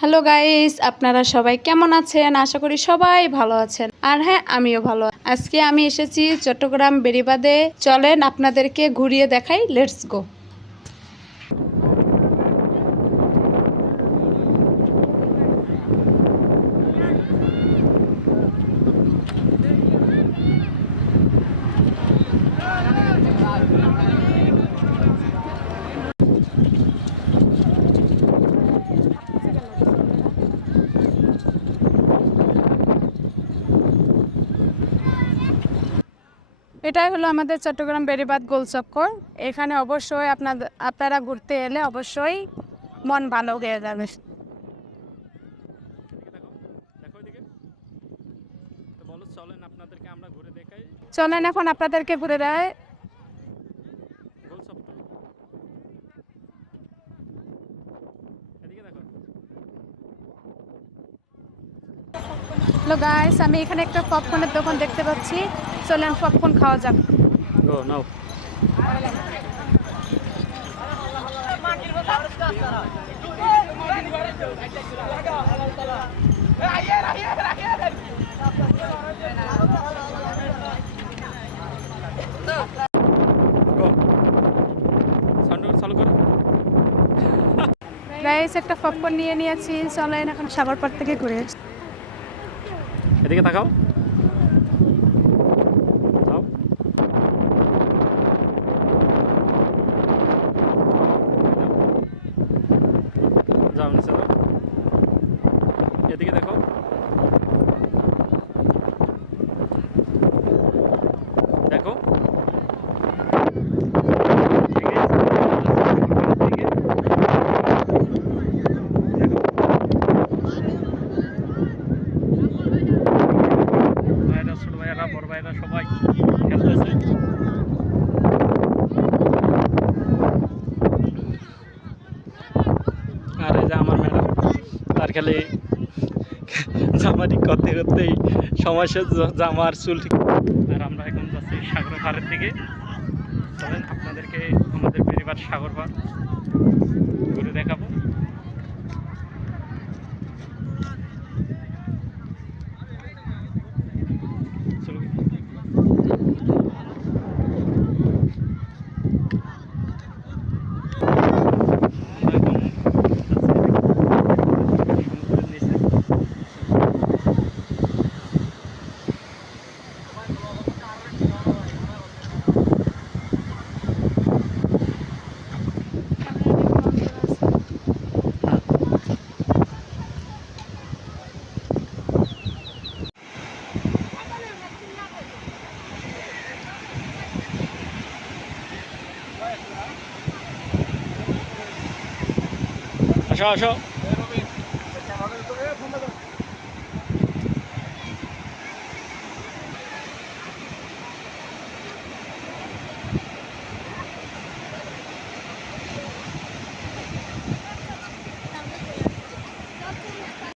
Hello guys, আপনারা সবাই কেমন আছেন? আশা করি সবাই ভালো আছেন। আর হ্যাঁ, আমিও ভালো। আজকে আমি এসেছি চট্টগ্রাম বেড়িবাঁধে। চলেন আপনাদেরকে ঘুরিয়ে দেখাই। Let's go. এটাই হলো আমাদের চট্টগ্রাম বেড়িবাঁধ গোলচক্কর। এখানে অবশ্যই আপনারা ঘুরতে এলে অবশ্যই মন ভালো হয়ে যাবে। চলেন এখন আপনাদেরকে ঘুরে দেয়। হ্যালো গাইস, আমি এখানে একটা পপকর্নের দোকান দেখতে পাচ্ছি। চলেন পপকর্ন খাওয়া যাক। নাও চালু করো। গাইস, একটা পপকর্ন নিয়ে নিয়েছি। চলেন এখন সাগর পাড় থেকে ঘুরে আসি। এদিকে তাকাও। যাও যাও নিচে যাও। এদিকে দেখো। দেখো ভাইরা, ছোট ভাইয়েরা, বড় ভাইয়েরা সবাই খেলতেছে। আর এই যে আমার ম্যাডাম, তার খালি জামা ঠিক করতে করতেই সময় শেষ। জামার চুল ঠিক। আর আমরা এখন যাচ্ছি সাগর পাড়ের দিকে। চলেন আপনাদেরকে আমাদের বেড়িবাঁধ সাগর পাড় ঘুরে দেখাবো। চলো। আসো আসো।